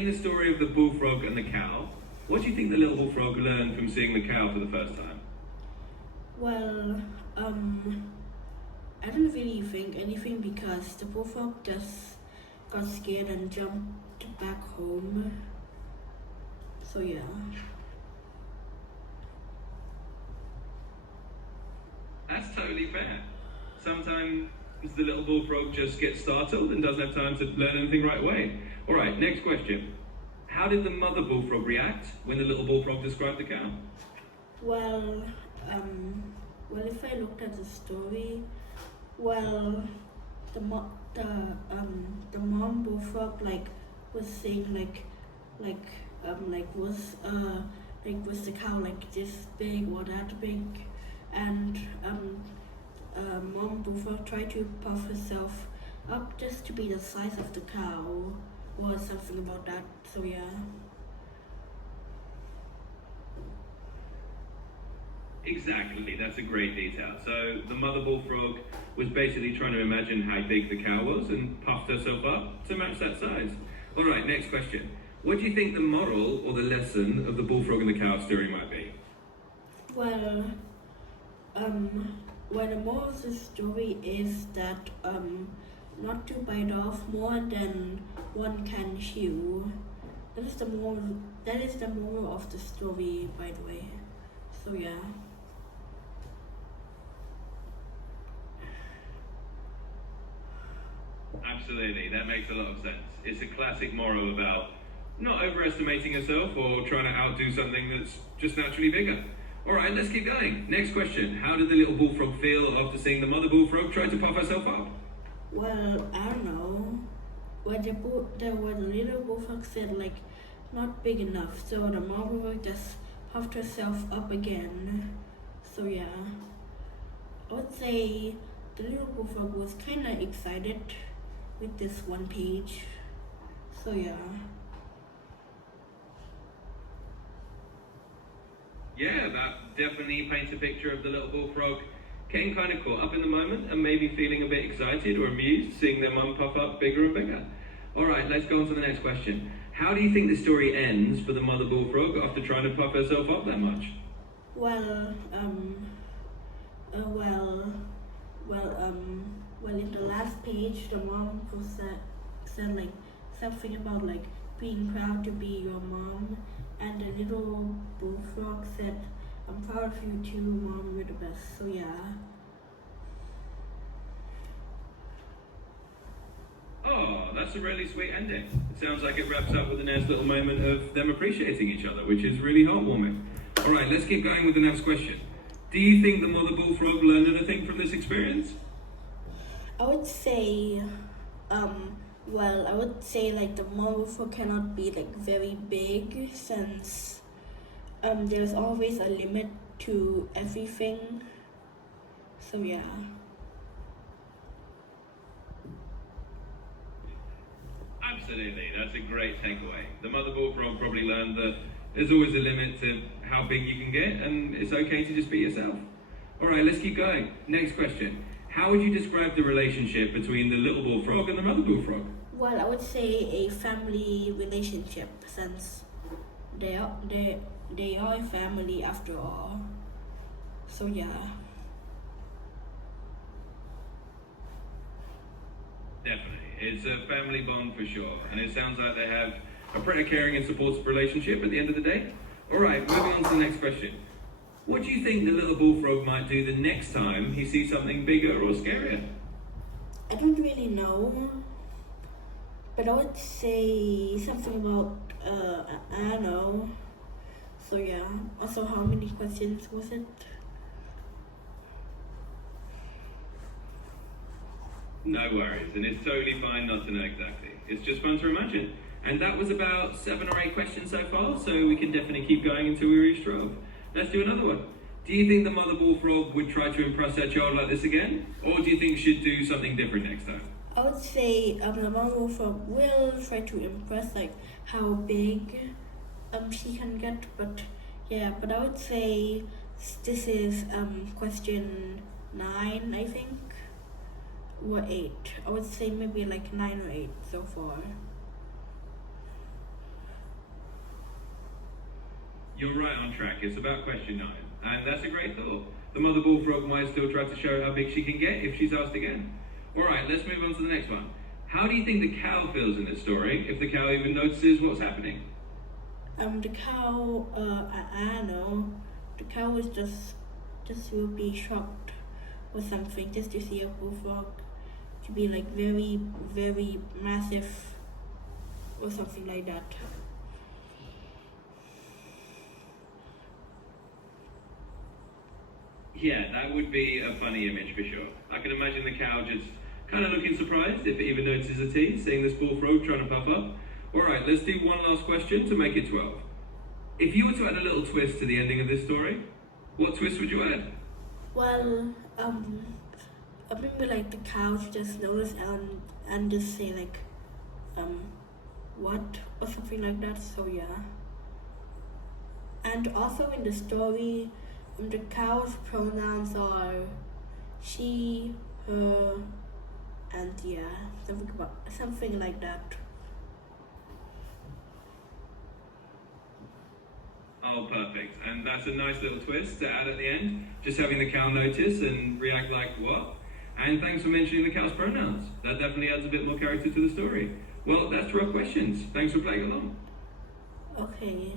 in the story of the bullfrog and the cow, what do you think the little bullfrog learned from seeing the cow for the first time? Well, I didn't really think anything because the bullfrog just got scared and jumped back home. So yeah. That's totally fair. Sometimes the little bullfrog just gets startled and doesn't have time to learn anything right away. All right, next question. How did the mother bullfrog react when the little bullfrog described the cow? Well, if I looked at the story, well, the mom bullfrog was saying was the cow like this big or that big, and mom bullfrog tried to puff herself up just to be the size of the cow or something about that. So yeah. Exactly, that's a great detail. So the mother bullfrog was basically trying to imagine how big the cow was and puffed herself up to match that size. All right, next question. What do you think the moral or the lesson of the bullfrog and the cow story might be? Well, the moral of the story is that not to bite off more than one can chew. That is the moral of the story, by the way. So yeah. Absolutely, that makes a lot of sense. It's a classic moral about not overestimating yourself or trying to outdo something that's just naturally bigger. All right, let's keep going. Next question. How did the little bullfrog feel after seeing the mother bullfrog try to puff herself up? Well, I don't know. When the little bullfrog said not big enough, so the mother bullfrog just puffed herself up again. So yeah. I would say the little bullfrog was kinda excited with this one page. So yeah. Yeah, that definitely paints a picture of the little bullfrog getting kind of caught up in the moment and maybe feeling a bit excited or amused seeing their mum puff up bigger and bigger. All right, let's go on to the next question. How do you think the story ends for the mother bullfrog after trying to puff herself up that much? In the last page, the mom said something about being proud to be your mom, and the little bullfrog said, "I'm proud of you too, mom. You're the best." So yeah. Oh, that's a really sweet ending. It sounds like it wraps up with a nice little moment of them appreciating each other, which is really heartwarming. All right, let's keep going with the next question. Do you think the mother bullfrog learned anything from this experience? I would say, the mother bullfrog cannot be very big since there's always a limit to everything. So yeah. Absolutely, that's a great takeaway. The mother bullfrog probably learned that there's always a limit to how big you can get, and it's okay to just be yourself. All right, let's keep going. Next question. How would you describe the relationship between the little bullfrog and the mother bullfrog? Well, I would say a family relationship since they are a family after all. So yeah. Definitely. It's a family bond for sure, and it sounds like they have a pretty caring and supportive relationship at the end of the day. All right, moving on to the next question. What do you think the little bullfrog might do the next time he sees something bigger or scarier? I don't really know, but I would say something about, I don't know. So yeah, also how many questions was it? No worries, and it's totally fine not to know exactly. It's just fun to imagine. And that was about 7 or 8 questions so far, so we can definitely keep going until we reach 12. Let's do another one. Do you think the mother bullfrog would try to impress her child like this again? Or do you think she'd do something different next time? I would say the mother bullfrog will try to impress how big she can get, but I would say this is question 9, I think, or 8. I would say maybe 9 or 8 so far. You're right on track. It's about question 9. And that's a great thought. The mother bullfrog might still try to show how big she can get if she's asked again. All right, let's move on to the next one. How do you think the cow feels in this story, if the cow even notices what's happening? The cow, I don't know. The cow is just will be shocked or something, just to see a bullfrog to be like very, very massive or something like that. Yeah, that would be a funny image for sure. I can imagine the cow just kind of looking surprised if it even notices a T, seeing this bullfrog trying to puff up. All right, let's do one last question to make it 12. If you were to add a little twist to the ending of this story, what twist would you add? Well, maybe like the cow should just notice and just say like, what or something like that. So yeah. And also in the story, the cow's pronouns are she, her, and yeah, something like that. Oh, perfect. And that's a nice little twist to add at the end, just having the cow notice and react like, what? And thanks for mentioning the cow's pronouns. That definitely adds a bit more character to the story. Well, that's 12 questions. Thanks for playing along. Okay.